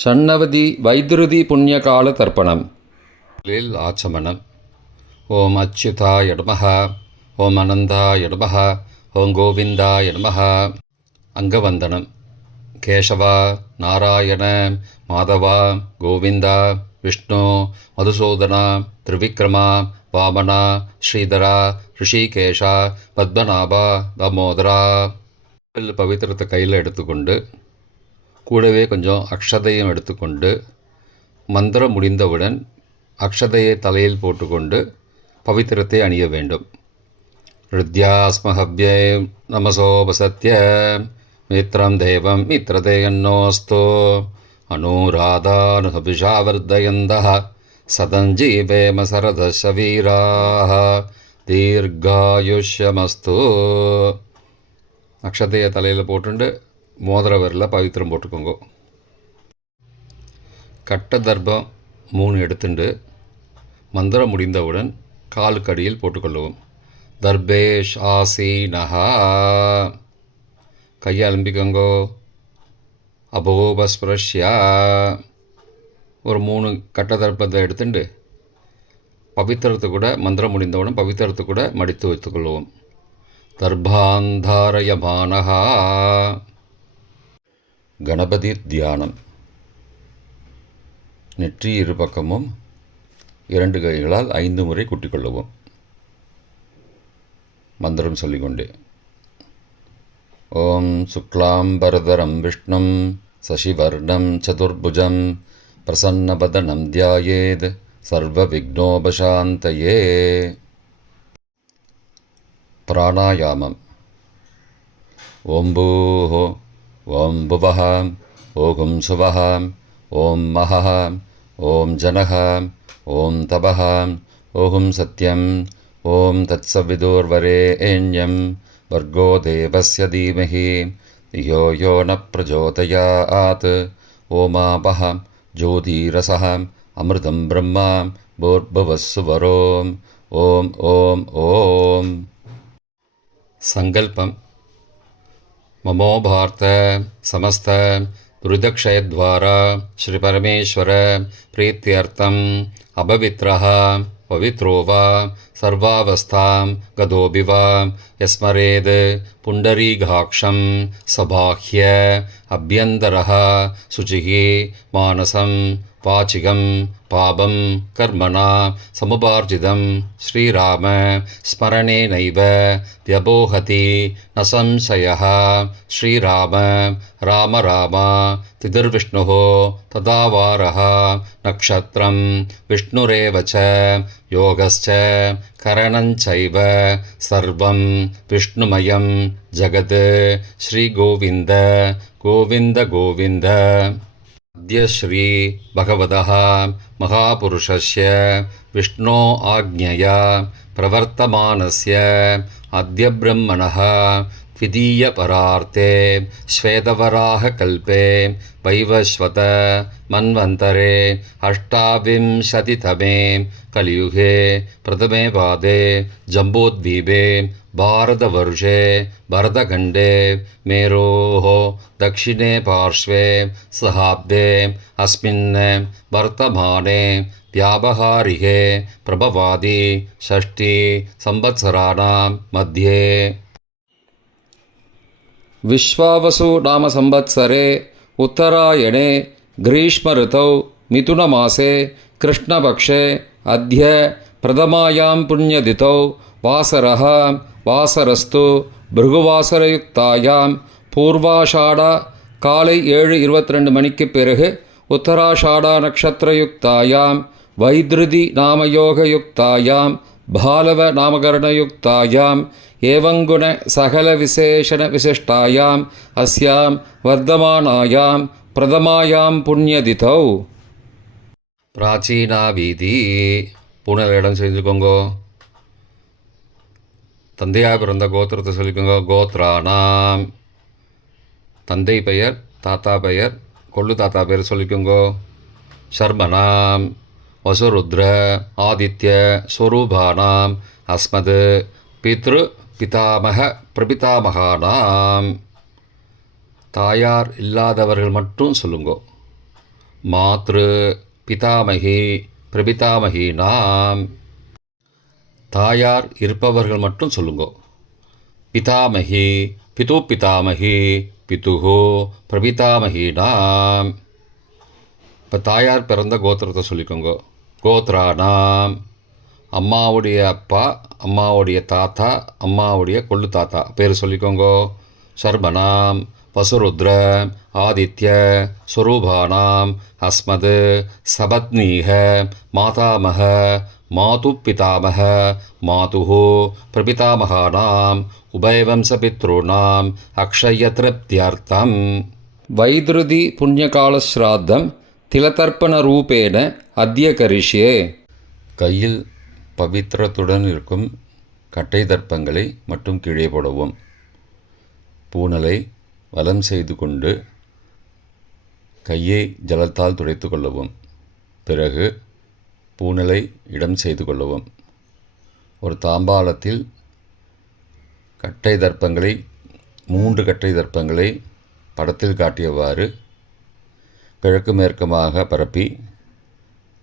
षण्णवति वैद्रुति पुण्यकालतर्पणम् आचमनम् ओम अच्युताय नमः ओम अनन्ताय नमः ओम गोविन्दाय नमः अंगवंदनम केशव नारायण माधव गोविंद विष्णु मधुसूदन त्रिविक्रम वामन श्रीधर ऋषिकेश पद्मनाभ दामोदर पवित्रத்தை கையில் எடுத்துக்கொண்டு கூடவே கொஞ்சம் அக்ஷதையும் எடுத்துக்கொண்டு மந்திரம் முடிந்தவுடன் அக்ஷதையை தலையில் போட்டுக்கொண்டு பவித்திரத்தை அணிய வேண்டும். ருத்யாஸ்மஹவ்யே நமசோபசத்ய மித்ரம் தேவம் மித்ரதேயன்னோஸ்தோ அனுராதானுஹபிஷாவர்தயந்தः சதஞ்சீவேம சரதசவீராः தீர்காயுஷ்யமஸ்து. அக்ஷதையை தலையில் போட்டுண்டு மோதிர விரலில் பவித்திரம் போட்டுக்கோங்க. கட்ட தர்பம் 3 எடுத்துண்டு மந்திரம் முடிந்தவுடன் காலுக்கடியில் போட்டுக்கொள்ளவும். தர்பேஷ் ஆசீனஹா கையை அலம்பிக்கோங்கோ. அபோபஸ்பிரஷ்யா ஒரு 3 கட்ட தர்ப்பத்தை எடுத்துட்டு பவித்திரத்தை கூட மந்திரம் முடிந்தவுடன் பவித்திரத்தை கூட மடித்து வைத்துக்கொள்வோம். தர்பாந்தாரயமானஹா கணபதி தியானம். நெற்றி இரு பக்கமும் 2 கைகளால் 5 முறை குட்டிக்கொள்ளவும். மந்திரம் சொல்லிக்கொண்டே ஓம் சுக்லாம்பரதரம் விஷ்ணும் சசிவர்ணம் சதுர்புஜம் பிரசன்னவதனம் தியாயேத் சர்வ விக்னோபசாந்தயே. பிராணாயாமம். ஓம் பூஹோ ஓம் புவஹ ஓம் சுவஹ ஓம் மஹஹ ஓம் ஜனஹ ஓம் தபஹ ஓம் சத்யம் ஓம் தத்சவிதுர்வரேண்யம் வர்கோ தேவஸ்ய தீமஹி தியோ யோ ந பிரச்சோதயாத். ஓமாபஹ ஜோதிரசஹ அமிர்தம் பிரம்மா பூர்புவஸ்ஸுவரோம். ஓம் ஓம் ஓம். சங்கல்பம். ममो भारत समस्त दुरितक्षयद्वारा श्रीपरमेश्वर प्रीत्यर्थम् अपवित्रः पवित्रो वा सर्वावस्थां गतोऽपि वा यस्मरेद् पुण्डरीकाक्षं सबाह्य अभ्यन्तरः शुचिः मानसं वाचिकं पापं कर्मणा समुपार्जितं श्रीराम स्मरणेनैव व्यपोहति न संशयः. श्रीराम राम राम तिथिर्विष्णुः तदावारः नक्षत्रं विष्णुरेव च योगश्च करणञ्चैव सर्वं विष्णुमयं जगत्. श्रीगोविन्द गोविन्द गोविन्द. अद्य श्री भगवतः महापुरुषस्य विष्णो आज्ञया प्रवर्तमानस्य अद्य ब्रह्मणः द्वितीयपरार्थे श्वेतवराहकल्पे वैवस्वत मन्वन्तरे 28तमे कलियुगे प्रथमे पादे जम्बूद्वीपे भारतवर्षे भरतखण्डे मेरोः दक्षिणे पार्श्वे सहाब्दे अस्मिन् वर्तमाने व्यावहारिके प्रभवादि 6 संवत्सराणां मध्ये विश्वावसु नाम संवत्सरे उत्तरायणे ग्रीष्म ऋतौ मिथुनमासे कृष्णपक्षे अद्य प्रथमायां पुण्यतिथौ वासरः वासरस्तु भृगुवासरयुक्तायां पूर्वाषाढ காலை 7:22 மணிக்கு பிறகு உத்தராஷாடா நக்ஷத்திரயுக்தாயாம் வைத்ருதி நாமயோகயுக்தாயாம் பாலவ நாமகரணயுக்தாயாம் ஏவங்குண சகல விசேஷண விசிஷ்டாயாம் அஸ்யாம் வர்த்தமானாயாம் பிரதமாயாம் புண்ணியதிதௌ. பிராச்சீனா வீதி. பூனல் இடம் செஞ்சுக்கோங்கோ. தந்தையாக பிறந்த கோத்திரத்தை சொல்லிக்கோங்க. கோத்ரானாம். தந்தை பெயர் தாத்தா பெயர் கொள்ளு தாத்தா பெயர் சொல்லிக்கோங்கோ. ஷர்மனாம் வசுருத்ர ஆதித்ய ஸ்வரூபானாம் அஸ்மத் பித்ரு பிதாமக பிரபிதாமகானாம். தாயார் இல்லாதவர்கள் மட்டும் சொல்லுங்கோ. மாத்ரு பிதாமகி பிரபிதாமகீனாம். தாயார் இருப்பவர்கள் மட்டும் சொல்லுங்கோ. பிதாமகி பிது பிதாமகி பிதுஹோ பிரபிதாமகீனாம். இப்போ தாயார் பிறந்த கோத்திரத்தை சொல்லிக்கோங்க. கோத்ரானாம், அம்மாவுடைய அப்பா, அம்மாவுடைய தாத்தா, அம்மாவுடைய கொள்ளு தாத்தா பேர் சொல்லிக்கோங்க. சர்மனாம் வசுருத்ர ஆதித்ய ஸ்வரூபானாம் அஸ்மத் சபத்னீக மாதாமக மாது பிதாமக மாதுஹோ பிரபிதாமகானாம் உபயவம்சபித்ருணாம் அக்ஷயத்ருப்தியர்த்தம். வைத்ருதி புண்ணியகாலஸ்ராத்தம் திலதர்ப்பணரூபேண அத்ய கரிஷ்யே. கையில் பவித்திரத்துடன் இருக்கும் கட்டை தர்ப்பங்களை மட்டும் கீழே போடவும். பூனலை வலம் செய்து கொண்டு கையை ஜலத்தால் துடைத்து கொள்ளவும். பிறகு பூனலை இடம் செய்து கொள்ளவும். ஒரு தாம்பாளத்தில் கட்டை தர்ப்பங்களை 3 கட்டை தர்ப்பங்களை படத்தில் காட்டியவாறு கிழக்கு மேற்குமாக பரப்பி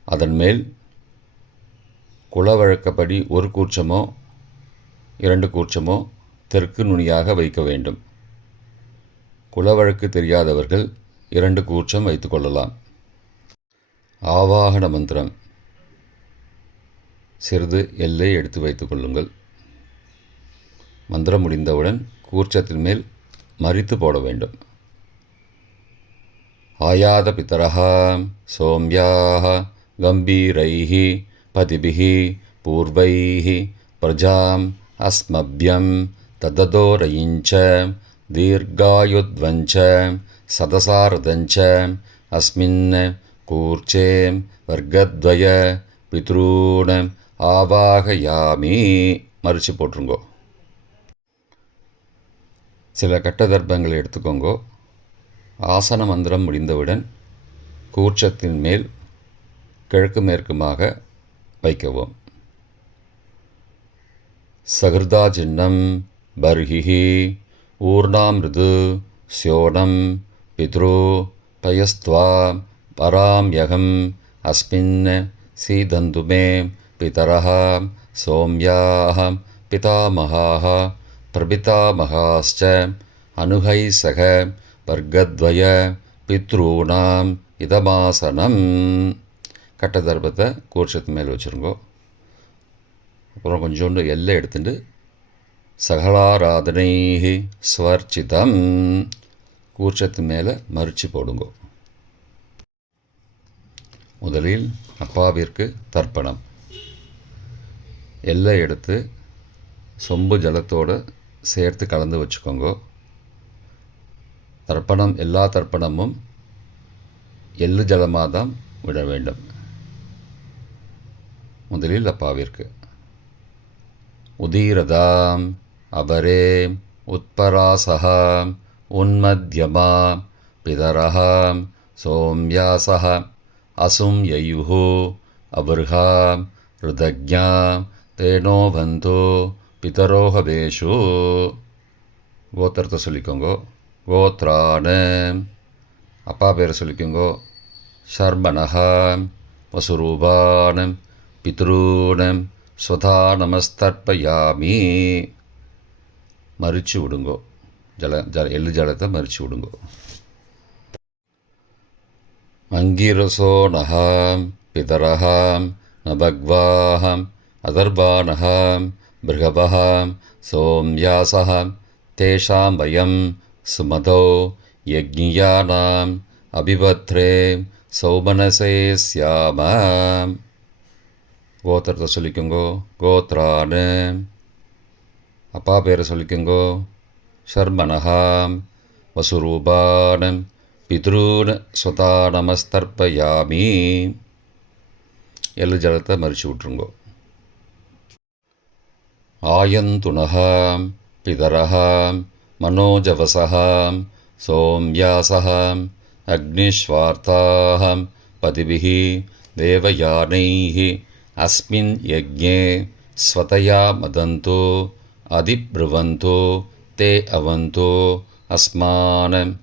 அதன் மேல் குலவழக்கப்படி 1 கூர்ச்சமோ 2 கூர்ச்சமோ தெற்கு நுனியாக வைக்க வேண்டும். குலவழக்கு தெரியாதவர்கள் 2 கூர்ச்சம் வைத்து கொள்ளலாம். ஆவாகன மந்திரம். சிறிது எல்லை எடுத்து வைத்துக் கொள்ளுங்கள். மந்திரம் முடிந்தவுடன் கூர்ச்சத்தின் மேல் மரித்து போட வேண்டும். ஆயாத பிதரஹா சோம்யாஹ கம்பீரைஹி பதிபிஹி பூர்வைஹி பிரஜாம் அஸ்மப்யம் தததோரயிஞ்ச தீர்காயுத்வஞ்ச சதசாரதஞ்ச அஸ்மின் கூர்ச்சே வர்க்கத்வய பித்ரூண ஆவாகயாமி. மறித்து போட்டுருங்கோ. சில கட்ட தர்ப்பங்களை எடுத்துக்கோங்கோ. ஆசன மந்திரம் முடிந்தவுடன் கூர்ச்சத்தின் மேல் கிழக்கு மேற்குமாக வைக்கவும். சகிருதா சின்னம் பர்ஹிஹி ஊர்ணாமிருது ஸ்யோனம் பித்ரு பயஸ்த்வா பராம்யகம் அஸ்மின் சீதந்துமே பிதரஹ சோம்யாஹ பிதாமகாஹ பிரபிதாமகாஸ்ச அனுகை சக வர்க்கத்வய பித்ரூணாம் இதமாசனம். கட்ட தர்ப்பத்தை கூர்ச்சத்து மேலே வச்சுருங்கோ. அப்புறம் கொஞ்சோண்டு எல்லை எடுத்துட்டு சகலாராதனை ஸ்வர்ச்சிதம் கூர்ச்சத்து மேலே மறித்து போடுங்கோ. முதலில் அப்பாவிற்கு தர்ப்பணம். எல்லை எடுத்து சொம்பு ஜலத்தோடு சேர்த்து கலந்து வச்சுக்கோங்க. தர்ப்பணம் எல்லா தர்ப்பணமும் எள்ளு ஜலமாக தான் விட வேண்டும். முதலில் அப்பாவிற்கு உதீரதாம் அபரே உத்பராசகாம் உன்மத்யமா பிதரஹாம் சோம்யாசஹ அசும் யயுஹோ அபர்ஹாம் ருதக்ஞாம் தேனோபந்தோ பிதரோஹபேஷு. கோத்திரத்தை சொல்லிக்கோங்கோ. கோத்ரான அப்பா பேரை சொல்லிக்கோங்கோ. ஷர்மணஹாம் வசுரூபானம் பித்ரூனம் ஸ்வதா நமஸ்தர்ப்பயாமி. மறித்து விடுங்கோ. எள்ளு ஜலத்தை மறித்து விடுங்கோ. அங்கீரசோனஹாம் பிதரஹாம் நபக்வாஹாம் அதர்பானஹாம் பிருகபஹாம் சோம்யாசஹாம் தேஷாம் வயம் சுமதோ யக்ஞியானாம் அபிபத்ரே சௌமனசே ஸ்யாமாம். கோத்திரத்தை சொல்லிக்கோங்கோ. கோத்ரானு அப்பா பேரை சொல்லிக்கோங்கோ. ஷர்மணஹாம் வசுரூபானம் பித்ரூன் ஸ்வதா நமஸ்தர்ப்பயாமி. எள்ளு ஜலத்தை மறித்து விட்டுருங்கோ. ஆயந்துணஹாம் பிதரஹாம் மனோஜவசஹாம் சோம்யாசஹாம் அக்னிஸ்வார்த்தாஹாம் பதிபிஹி தேவயானைஹி அஸ்மின் யஜ்ஞே ஸ்வதயா மதந்தோ அதிப்ருவந்தோ தே அவந்தோ அஸ்மானம்.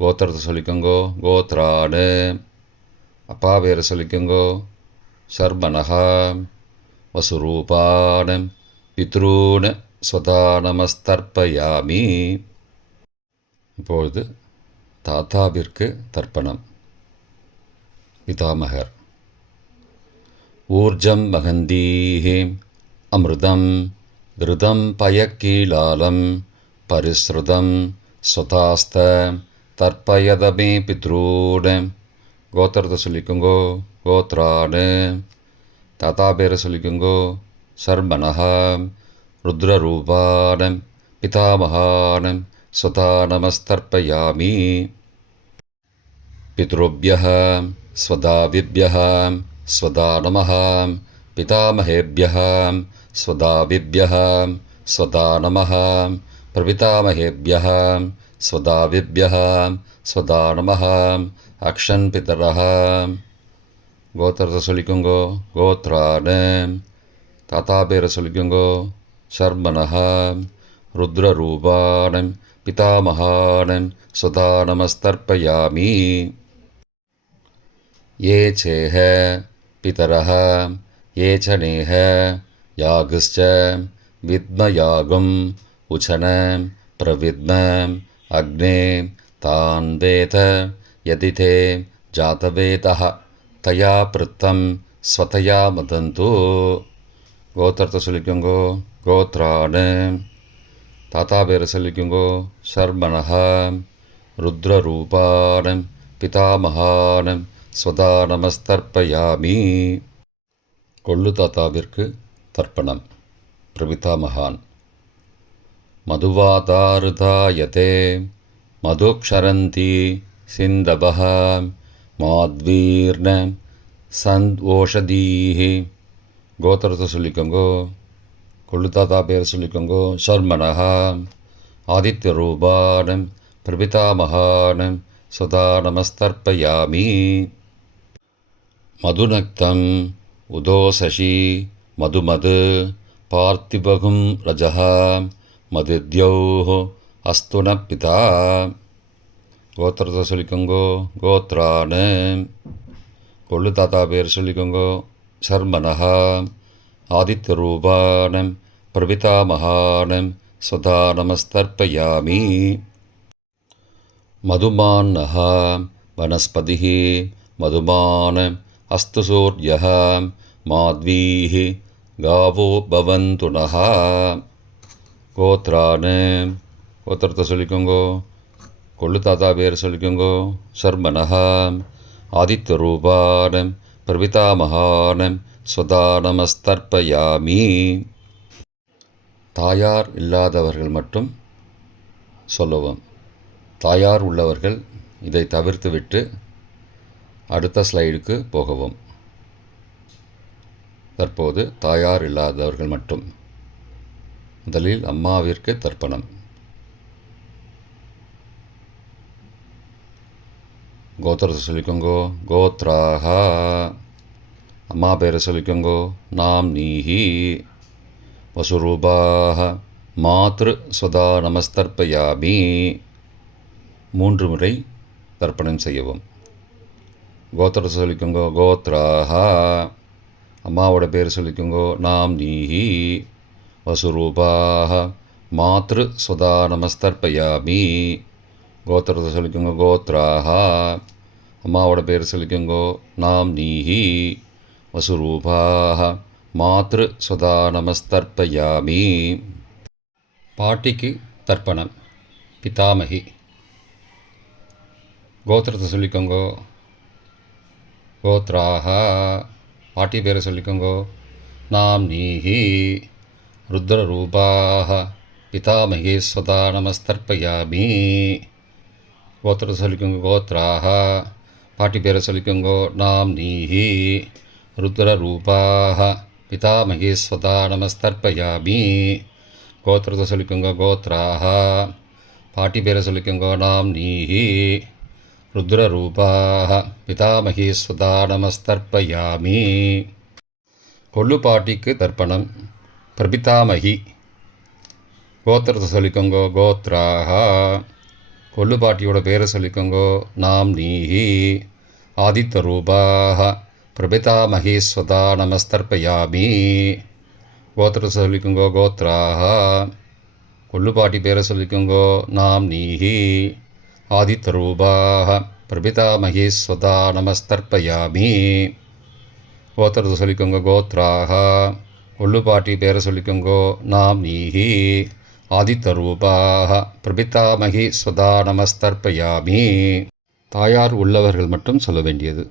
கோத்திரத்தை சொல்லிக்கோங்கோ. கோத்ராடு. அப்பா பேரை சொல்லிக்கோங்கோ. சர்மனஹா. வசுரூபான் பித்ரூன் ஸ்வதா நமஸ்தர்ப்பயாமி. இப்பொழுது தாத்தாவிற்கு தர்ப்பணம். பிதாமகர். ஊர்ஜம் மகந்தீஹி அமிர்தம் கிருதம் பயக்கீலாலம் பரிஸ்ருதம் ஸ்வதாஸ்த தர்ப்பயதமே பித்ரூன். கோத்திரத்தை சொல்லிக்கோங்கோ. கோத்ராடு. தாத்தா பேரை சொல்லிக்கோங்கோ. சர்மனஹா. ருத்ரரூபான் பிதாமகான் ஸ்வதா நமஸ்தர்ப்பயாமி. பித்ருभ्यः स्वदाविभ्यः स्वदा नमः. पितामहेभ्यः स्वदाविभ्यः स्वदा नमः. प्रपितामहेभ्यः स्वदाविभ्यः स्वदा नमः. अक्षन् पितरः. கோத்திரத்தை சொல்லிக்கோங்கோ. கோத்ரான். தாத்தா பேரை சொல்லிக்கோங்கோ. சர்மனஹா. ருத்ரரூபான் பிதாமகான் ஸ்வதா நமஸ்தர்ப்பயாமி. ये चेह पितरः ये च नेह यागश्च विद्मयागम् उचन प्रविद्म अग्ने तान् वेद यदि ते जातवेदः तया पृत्तं स्वतया मदन्तु. கோத்திரத்தை சொல்லிக்கோங்கோ. கோத்ரான். தாத்தா பேரை சொல்லிக்கோங்கோ. சர்மனஹா. ருத்ரரூபான் பிதாமகான் ஸ்வதா நமஸ்தர்ப்பயாமி. கொள்ளு தாத்தாவிற்கு தர்ப்பணம். பிரபிதாமகான். மதுவாதாருதாயதே மதுக்ஷரந்தி சிந்தபஹ மாத்வீர்ண சந்த்வோஷதீஹி. கோத்திரத்தை சொல்லிக்கோங்கோ. கொள்ளு தாத்தா பேர் சொல்லிக்கோங்கோ. சர்மனஹா. ஆதித்யரூபான் பிரபிதாமகான் ஸ்வதா நமஸ்தர்ப்பயாமி. மதுநக்தம் உதோசசி மதுமது பார்த்திபகும் ரஜः மதித்யௌः அஸ்து ந பிதா. கோத்திரத்தை சொல்லிக்கோங்கோ. கோத்ரான். கொள்ளு தாத்தா பேர் சொல்லிக்கோங்கோ. சர்மனஹா. ஆதித்யரூபான் பிரபிதாமகான் ஸ்வதா நமஸ்தர்ப்பயாமி. மதுமான்னः वनस्पतिः मधुमान् अस्तु सूर्यः माध्वीः गावो भवन्तु नः. கோத்ரான். கோத்திரத்தை சொல்லிக்கோங்கோ. கொள்ளு தாத்தா பேர் சொல்லிக்கோங்கோ. சர்மனஹா. ஆதித்யரூபான் பிரபிதாமகான் ஸ்வதா நமஸ்தர்ப்பயாமி. தாயார் இல்லாதவர்கள் மட்டும் சொல்லவும். தாயார் உள்ளவர்கள் இதை தவிர்த்துவிட்டு அடுத்த ஸ்லைடுக்கு போகவும். தற்போது தாயார் இல்லாதவர்கள் மட்டும். முதலில் அம்மாவிற்கு தர்ப்பணம். கோத்திரத்தை சொல்லிக்கோங்கோ. கோத்ராஹா. அம்மா பேரை சொல்லிக்கோங்கோ. நாம் நீஹி. வசுரூபாஹ மாத்ரு ஸ்வதா நமஸ்தர்ப்பயாமி. 3 முறை தர்ப்பணம் செய்யவும். கோத்திரத்தை சொல்லிக்கோங்கோ. கோத்ராஹா. அம்மாவோட பேர் சொல்லிக்கோங்கோ. நாம் நீஹி. வசுரூபாஹ மாத்ரு ஸ்வதா நமஸ்தர்ப்பயாமி. கோத்திரத்தை சொல்லிக்கோங்கோ. கோத்ராஹா. அம்மாவோட பேர் சொல்லிக்கோங்கோ. நாம் நீஹி. வசுரூபாஹ மாத்ரு ஸ்வதா நமஸ்தர்ப்பயாமி. பாட்டிக்கு தர்ப்பணம். பிதாமகி. கோத்திரத்தை சொல்லிக்கோங்கோ. கோத்ராஹா. பாட்டி பேரை சொல்லிக்கோங்கோ. நாம் நீஹி. ருத்ரரூபாஹ பிதாமகி ஸ்வதா நமஸ்தர்ப்பயாமி. கோத்திரத்தை சொல்லிக்கோங்கோ. கோத்ராஹா. பாட்டி பேரை சொல்லிக்கோங்கோ. நாம் நீஹி. ருத்ரரூபாஹ பிதாமகி ஸ்வதா நமஸ்தர்ப்பயாமி. கோத்திரத்தை சொல்லிக்கோங்கோ. கோத்ராஹா. பாட்டி பேரை சொல்லிக்கோங்கோ. நாம் நீஹி. ருத்ரரூபாஹ பிதாமகி ஸ்வதா நமஸ்தர்ப்பயாமி. கொள்ளு பாட்டிக்கு தர்ப்பணம். பிரபிதாமகி. கோத்திரத்தை சொல்லிக்கோங்கோ. கோத்ராஹா. கொள்ளு பாட்டியோட பேரை சொல்லிக்கோங்கோ. நாம் நீஹி ஆதித்த ரூபாக பிரபிதா மகேஸ்வதா நமஸ்தர்ப்பயாமி. கோத்திரத்தை சொல்லிக்கோங்கோ. கோத்ராக. கொள்ளு பாட்டி பேரை சொல்லிக்கோங்கோ. நாம் நீஹி ஆதித்த ரூபாக பிரபிதா மகேஸ்வதா நமஸ்தர்ப்பயாமி. கோத்திரத்தை சொல்லிக்கோங்க. கோத்ராக. கொள்ளு பாட்டி பேரை சொல்லிக்கோங்கோ. நாம் நீஹி ஆதித்த ரூபாக பிரபிதாமகி ஸ்வதா நமஸ்தர்ப்பயாமி. தாயார் உள்ளவர்கள் மட்டும் சொல்ல வேண்டியது.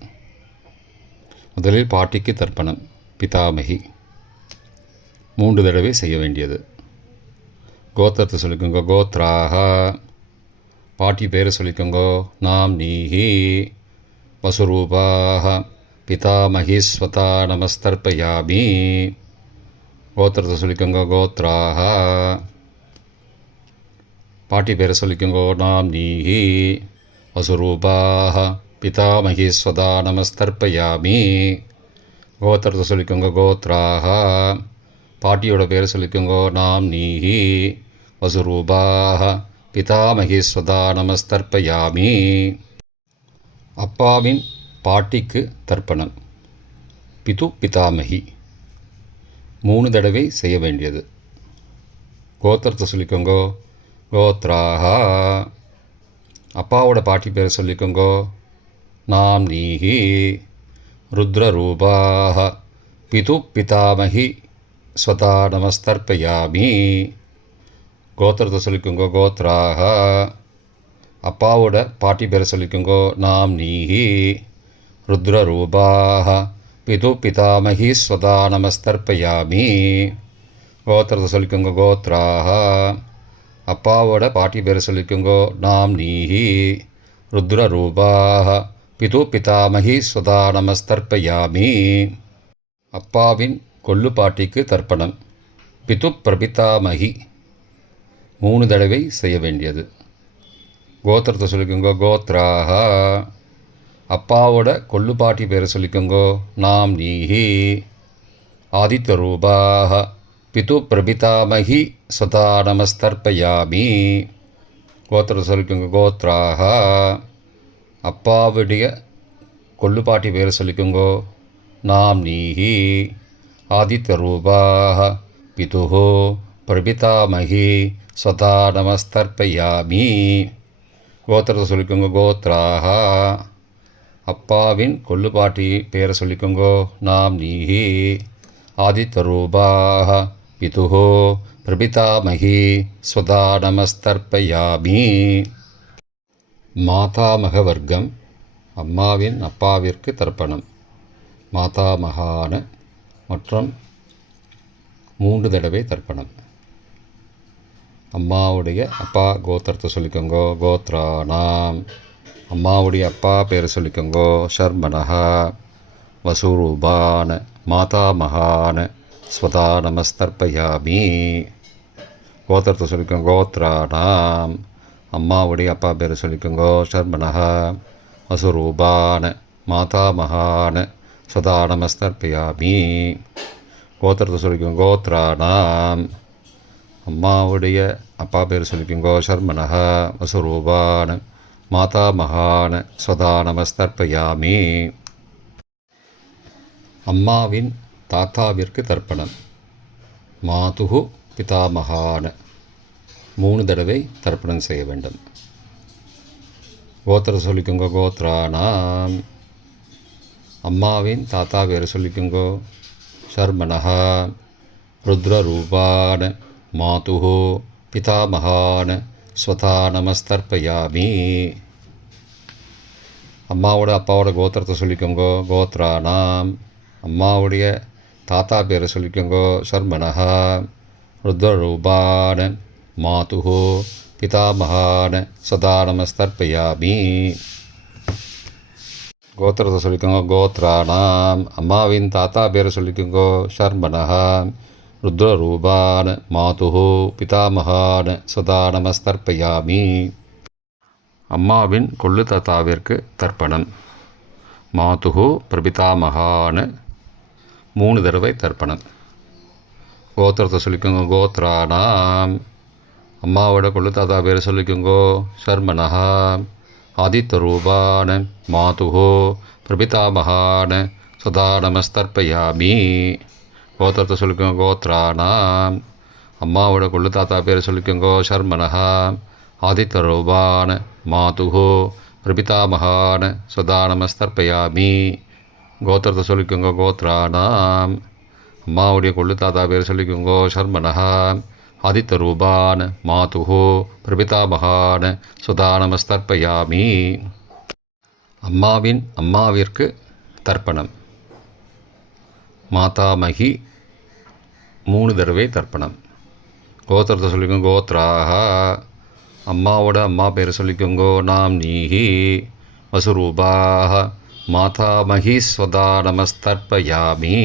முதலில் பாட்டிக்கு தர்ப்பணம். பிதாமகி 3 தடவை செய்ய வேண்டியது. கோத்திரத்தை சொல்லிக்கோங்க. கோத்ராக. பாட்டி பேரை சொல்லிக்கோங்கோ. நாம் நீஹி வசுரூபாக பிதாமகி ஸ்வதா நமஸ்தர்ப்பயாமி. கோத்திரத்தை சொல்லிக்கோங்க. கோத்ராக. பாட்டி பேரை சொல்லிக்கோங்கோ. நாம் நீஹி வசுரூபாக பிதாமகி ஸ்வதா நமஸ்தர்ப்பயாமி. கோத்திரத்தை சொல்லிக்கோங்க. கோத்ராக. பாட்டியோட பேரை சொல்லிக்கோங்கோ. நாம் நீஹி வசுரூபாக பிதாமகி ஸ்வதா நமஸ்தர்ப்பயாமி. அப்பாவின் பாட்டிக்கு தர்ப்பணம். பிது பிதாமகி 3 தடவை செய்ய வேண்டியது. கோத்திரத்தை சொல்லிக்கோங்கோ. கோத்ராக. அப்பாவோட பாட்டி பேரை சொல்லிக்கோங்கோ. நாம் நீஹி ருத்ரரூபாக பிது பிதாமகி ஸ்வதா நமஸ்தர்ப்பயாமி. கோத்திரத்தை சொல்லிக்கோங்கோ. கோத்ராக. அப்பாவோட பாட்டி பேரை சொல்லிக்கோங்கோ. நாம் நீஹி ருத்ரரூபாக பிது பிதாமகி ஸ்வதா நமஸ்தர்ப்பயாமி. கோத்திரத்தை சொல்லிக்கோங்க. கோத்ராக. அப்பாவோட பாட்டி பேரை சொல்லிக்கோங்கோ. நாம் நீஹி ருத்ரரூபாக பிது பிதாமகி ஸ்வதா நமஸ்தர்ப்பயாமி. அப்பாவின் கொள்ளு பாட்டிக்கு தர்ப்பணம். பிது பிரபிதாமகி 3 தடவை செய்ய வேண்டியது. கோத்திரத்தை சொல்லிக்கோங்கோ. கோத்ராக. அப்பாவோட கொள்ளு பாட்டி பேரை சொல்லிக்கோங்கோ. நாம் நீஹி ஆதித்த ரூபாக பிது பிரபிதாமகி ஸ்வதா நமஸ்தர்ப்பயாமி. கோத்திரத்தை சொல்லிக்கோங்க. கோத்ராக. அப்பாவுடைய கொள்ளு பாட்டி பேரை சொல்லிக்கோங்கோ. நாம் நீஹி ஆதித்த ரூபாக பிது பிரபிதாமகி ஸ்வதா நமஸ்தர்ப்பயாமி. கோத்திரத்தை சொல்லிக்கோங்க. கோத்ராக. அப்பாவின் கொள்ளு பாட்டி பேரை சொல்லிக்கோங்கோ. நாம் நீஹி ஆதித்த ரூபாக பிது பிரபிதாமகி ஸ்வதா நமஸ்தர்ப்பயாமி. மாதாமக வர்க்கம். அம்மாவின் அப்பாவிற்கு தர்ப்பணம். மாதாமகான மற்றும் 3 தடவை தர்ப்பணம். அம்மாவுடைய அப்பா கோத்திரத்தை சொல்லிக்கோங்கோ. கோத்ராணாம். அம்மாவுடைய அப்பா பேரை சொல்லிக்கோங்கோ. ஷர்மணஹா வசுரூபான மாதாமகான ஸ்வதா நமஸ்தர்ப்பயாமி. கோத்திரத்தை சொல்லிக்கோங்க. கோத்ராணாம். அம்மாவுடைய அப்பா பேரை சொல்லிக்கோங்கோ. ஷர்மணஹா வசுரூபான மாதாமகான ஸ்வதா நமஸ்தர்ப்பயாமி. கோத்திரத்தை சொல்லிக்கோங்க. கோத்ராணாம். அம்மாவுடைய அப்பா பேர் சொல்லிக்கோங்கோ. ஷர்மணஹா வசுரூபான மாதாமகான ஸ்வதா நமஸ்தர்ப்பயாமி. அம்மாவின் தாத்தாவிற்கு தர்ப்பணம். மாதுகு பிதாமகான 3 தடவை தர்ப்பணம் செய்ய வேண்டும். கோத்திர சொல்லிக்கோங்க. கோத்ராணாம். அம்மாவின் தாத்தா பேர் சொல்லிக்கோங்கோ. ஷர்மணஹா ருத்ரரூபான மாதுகு பிதாமகான ஸ்வதா நமஸ்தர்ப்பயாமி. அம்மாவோட அப்பாவோட கோத்திரத்தை சொல்லிக்கோங்கோ. கோத்ராணாம். அம்மாவுடைய தாத்தா பேரை சொல்லிக்கோங்கோ. ஷர்மணஹா ருத்ரரூபான மாதுகு பிதாமகான சதா நமஸ்தர்ப்பயாமி. கோத்திரத்தை சொல்லிக்கோங்க. கோத்ராணாம். அம்மாவின் தாத்தா பேரை சொல்லிக்கோங்கோ. ஷர்மணஹா ருத்ரரூபான மாதுகு பிதாமகான சதா நமஸ்தர்ப்பயாமி. அம்மாவின் கொள்ளு தாத்தாவிற்கு தர்ப்பணம். மாதுகு பிரபிதாமகான 3 தடவை தர்ப்பணம். கோத்திரத்தை சொல்லிக்கோங்க. கோத்ராணாம். அம்மாவோட கொள்ளு தாத்தா பேரை சொல்லிக்கோங்கோ. சர்மனஹா ஆதித்யரூபான மாதுஹோ பிரபிதாமகான சதா நமஸ்தர்ப்பயாமி. கோத்திரத்தை சொல்லிக்கோங்க. கோத்ரானாம். அம்மாவோட கொள்ளு தாத்தா பேரை சொல்லிக்கோங்கோ. சர்மனஹா ஆதித்யரூபான மாதுஹோ பிரபிதாமகான சதா நமஸ்தர்ப்பயாமி. கோத்திரத்தை சொல்லிக்கோங்க. கோத்ரானாம். அம்மாவுடைய கொள்ளு தாத்தா பேர் சொல்லிக்கோங்கோ. சர்மனஹா ஆதித்யரூபான் மாதுஹோ பிரபிதாமகான் சுதா நமஸ்தர்ப்பயாமி. அம்மாவிற்கு தர்ப்பணம். மாதாமகி 3 தடவை தர்ப்பணம். கோத்திரத்தை சொல்லிக்கோங்க. கோத்ராக. அம்மாவோட அம்மா பேர் சொல்லிக்கோங்கோ. நாம் நீஹி வசுரூபாக மாதாமகி ஸ்வதா நமஸ்தர்ப்பயாமி.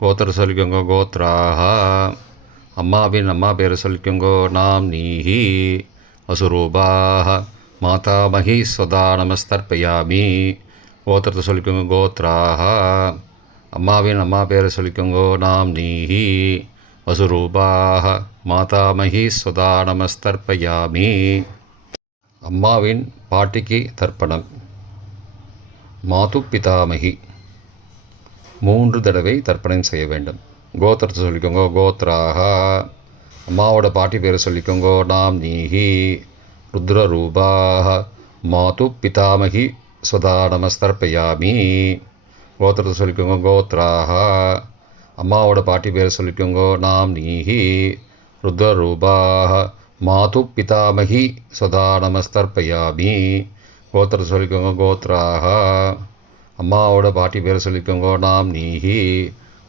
கோத்திர சொல்லிக்கோங்க. கோத்ராக. அம்மாவின் அம்மா பேரை சொல்லிக்கோங்கோ. நாம் நீஹி வசுரூபாக மாதாமகி ஸ்வதா நமஸ்தர்ப்பயாமி. கோத்திரத்தை சொல்லிக்கோங்க. கோத்ராக. அம்மாவின் அம்மா பேரை சொல்லிக்கோங்கோ. நாம் நீஹி வசுரூபாக மாதாமகி ஸ்வதா நமஸ்தர்ப்பயாமி. அம்மாவின் பாட்டிக்கு தர்ப்பணம். மாது பிதாமகி 3 தடவை தர்ப்பணம் செய்ய வேண்டும். கோத்திரத்தை சொல்லிக்கோங்க. கோத்ராக. அம்மாவோட பாட்டி பேரை சொல்லிக்கோங்கோ. நாம் நீஹி ருத்ரரூபாக மாது பிதாமகி ஸ்வதா நமஸ்தர்ப்பயாமி. கோத்திரத்தை சொல்லிக்கோங்க. கோத்ராக. அம்மாவோட பாட்டி பேரை சொல்லிக்கோங்கோ. நாம் நீஹி ருத்ரரூபாக மாது பிதாமகி ஸ்வதா நமஸ்தர்ப்பயாமி. கோத்திரத்தை சொல்லிக்கோங்க. கோத்ராக. அம்மாவோட பாட்டி பேரை சொல்லிக்கோங்கோ. நாம் நீஹி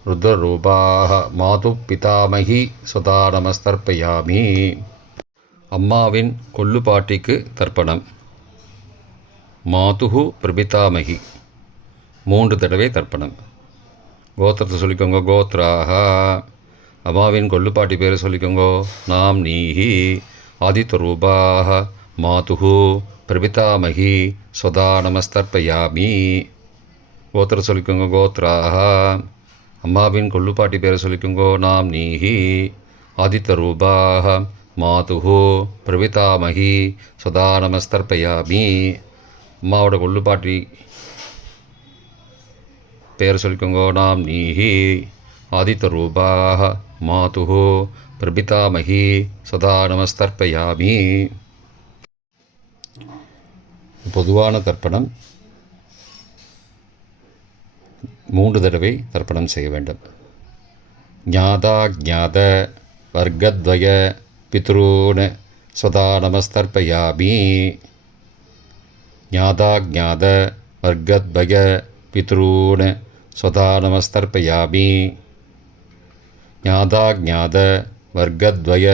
ருத்ரரூபாக மாது பிதாமகி ஸ்வதா நமஸ்தர்ப்பயாமி. அம்மாவின் கொள்ளு பாட்டிக்கு தர்ப்பணம். மாதுஹு பிரபிதாமகி 3 தடவை தர்ப்பணம். கோத்திரத்தை சொல்லிக்கோங்க. கோத்ராக. அம்மாவின் கொள்ளு பாட்டி பேரை சொல்லிக்கோங்கோ. நாம் நீஹி ஆதித்யரூபாக மாதுஹு பிரபிதாமகி ஸ்வதா நமஸ்தர்ப்பயாமி. கோத்திர சொல்லிக்கோங்க. கோத்ராக. அம்மாவின் கொள்ளு பாட்டி பேரை சொல்லிக்கோங்கோ. நாம் நீஹி ஆதித்யரூபாக மாதுஹு பிரபிதாமகி ஸ்வதா நமஸ்தர்ப்பயாமி. அம்மாவோட கொள்ளு பாட்டி பேர் சொல்லிக்கோங்கோ. நாம் நீஹி ஆதித்யரூபாக மாதுஹு பிரபிதாமகி ஸ்வதா நமஸ்தர்ப்பயாமி. பொதுவான தர்ப்பணம் 3 தடவை தர்ப்பணம் செய்ய வேண்டும். ஞாதா ஞாத வர்க்கத்வய பித்ரூன் ஸ்வதா நமஸ்தர்ப்பயாமி. ஞாதா ஞாத வர்க்கத்வய பித்ரூன் ஸ்வதா நமஸ்தர்ப்பயாமி. ஞாதா ஞாத வர்க்கத்வய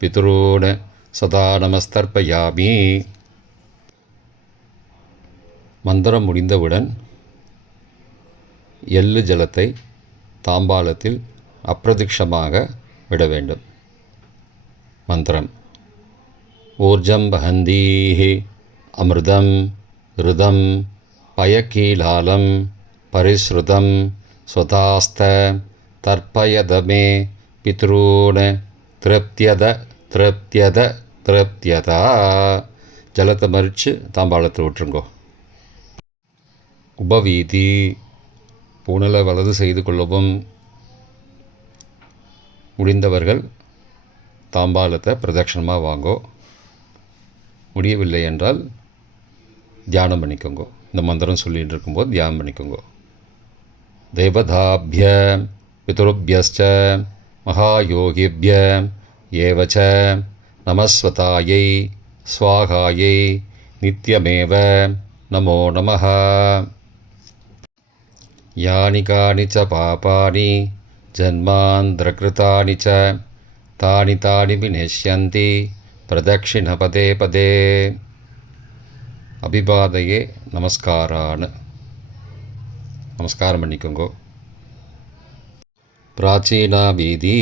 பித்ரூன் ஸ்வதா நமஸ்தர்ப்பயாமி. மந்திரம் முடிந்தவுடன் எள்ளு ஜலத்தை தாம்பாளத்தில் அப்பிரதிக்ஷமாக விட வேண்டும். மந்திரம். ஊர்ஜம் வஹந்தீஹி அமிர்தம் ருதம் பயக்கீலாலம் பரிஸ்ருதம் ஸ்வதாஸ்த தர்ப்பயதமே பித்ரூன் திருப்தியத திருப்தியத திருப்தியதா. ஜலத்தை மறித்து தாம்பாளத்தில் விட்டுருங்கோ. உபவீதி. புனலை வலது செய்து கொள்ளவும். முடிந்தவர்கள் தாம்பாளத்தை பிரதட்சணமாக வாங்கோ. முடியவில்லை என்றால் தியானம் பண்ணிக்கோங்க. இந்த மந்திரம் சொல்லிகிட்டு இருக்கும்போது தியானம் பண்ணிக்கோங்க. தேவதாபிய பிதுருபியஸ்ச மகாயோகிபிய ஏவச்ச நமஸ்வதாயை ஸ்வாகாயை நித்யமேவ நமோ நமः. யானி கானி ச பாபானி ஜன்மாந்திரகிருதானி ச தானி தானி விநஷ்யந்தி பிரதக்ஷிண பதே பதே. அபிபாதையே நமஸ்காரான்னு நமஸ்காரம் பண்ணிக்கோங்கோ. பிராச்சீனா வீதி.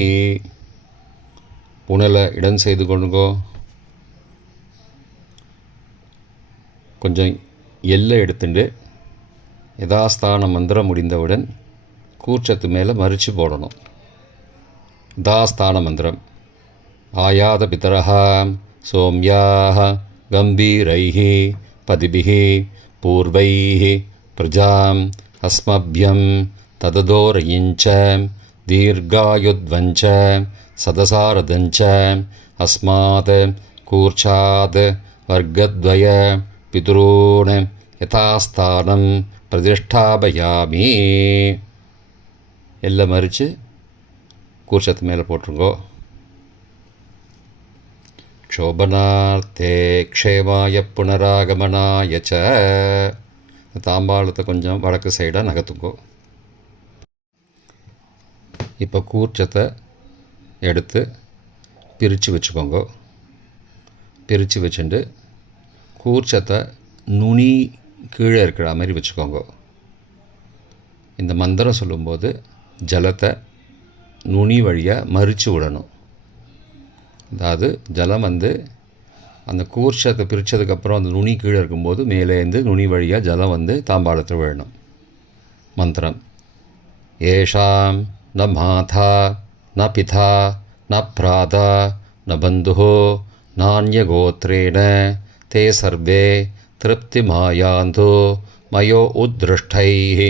புனலை இடம் செய்து கொள்ளுங்கோ. கொஞ்சம் எல்லை எடுத்துட்டு யதாஸ்தான மந்திரம் முடிந்தவுடன் கூர்ச்சத்து மேலே மறித்து போடணும். யதாஸ்தான மந்திரம். आयातपितरः सौम्याः गम्भीरैः पदिभिः पूर्वैः प्रजाम् अस्मभ्यं तददोरयिञ्च दीर्घायुध्वञ्च सदसारदञ्च अस्मात् कूर्चात् वर्गद्वय पितॄन् यथास्थानं प्रतिष्ठापयामि. எல்லாம் மறித்து கூர்ச்சத்து மேலே போட்டுருங்கோ. க்ஷோபனார்த்தே க்ஷேமாய புனராகமனாய ச. தாம்பாளத்தை கொஞ்சம் வடக்கு சைடாக நகர்த்துங்கோ. இப்போ கூர்ச்சத்தை எடுத்து பிரித்து வச்சுக்கோங்க. பிரித்து வச்சுட்டு கூர்ச்சத்தை நுனி கீழே இருக்கிற மாதிரி வச்சுக்கோங்க. இந்த மந்திரம் சொல்லும்போது ஜலத்தை நுனி வழியாக மறித்து விடணும். அதாவது ஜலம் அந்த கூர்ச்சத்தை பிரித்ததுக்கப்புறம் அந்த நுனி கீழே இருக்கும்போது மேலேருந்து நுனி வழியாக ஜலம் தாம்பாளத்தில் விழணும். மந்திரம்: ஏஷாம் ந மாதா ந பிதா ந பிராதா ந பந்துஹோ நான்யகோத்ரேண தே சர்வே திருப்திமாயாந்தோ மயோ உத்ருஷ்டைः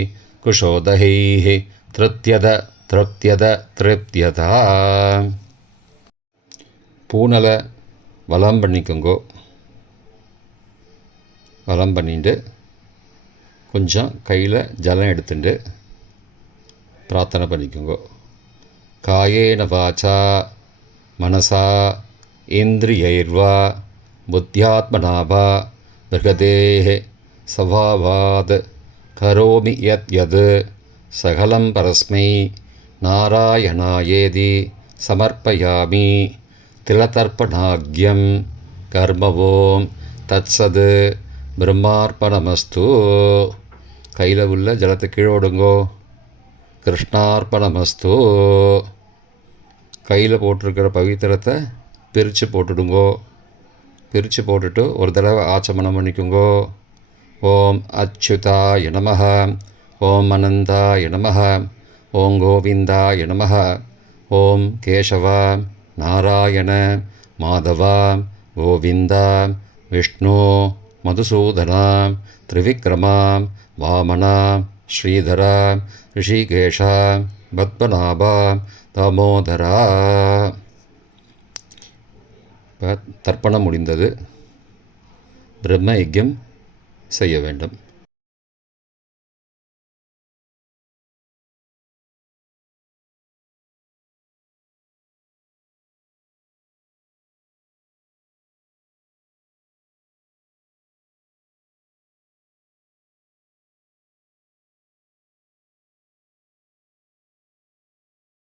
குஷோதகைः திருப்தியத திருப்தியத திருப்தியதா. பூனலை வலம் பண்ணிக்கோங்கோ. வலம் பண்ணிட்டு கொஞ்சம் கையில் ஜலம் எடுத்துட்டு பிரார்த்தனை பண்ணிக்கோங்கோ. காயேன வாச்சா மனசா இந்திரியைர்வா புத்தியாத்மனாவா பிரகதேஹ சவாவாத் கரோமி யத் யத் சகலம் பரஸ்மை நாராயணாயேதி சமர்ப்பயாமி. திலதர்ப்பணாக்யம் கர்மவோம் தத்சத் பிரம்மார்ப்பணமஸ்து. கையில் உள்ள ஜலத்தை கீழே விடுங்கோ. கிருஷ்ணார்ப்பணமஸ்து. கையில் போட்டிருக்கிற பவித்திரத்தை பிரித்து போட்டுடுங்கோ. பிரித்து போட்டுட்டு ஒரு தடவை ஆச்சமனம் பண்ணிக்கோங்கோ. ஓம் அச்சுதாய நமஹ, ஓம் அனந்தாய நமஹ, ஓம் கோவிந்தாய நமஹ, ஓம் கேசவா நாராயண மாதவா கோவிந்தா விஷ்ணு மதுசூதனா திரிவிக்ரமா வாமனா ஸ்ரீதரா ரிஷிகேஷா பத்மநாபா தாமோதரா. இப்போ தர்ப்பணம் முடிந்தது. பிரம்ம யஜ்யம் செய்ய வேண்டும்.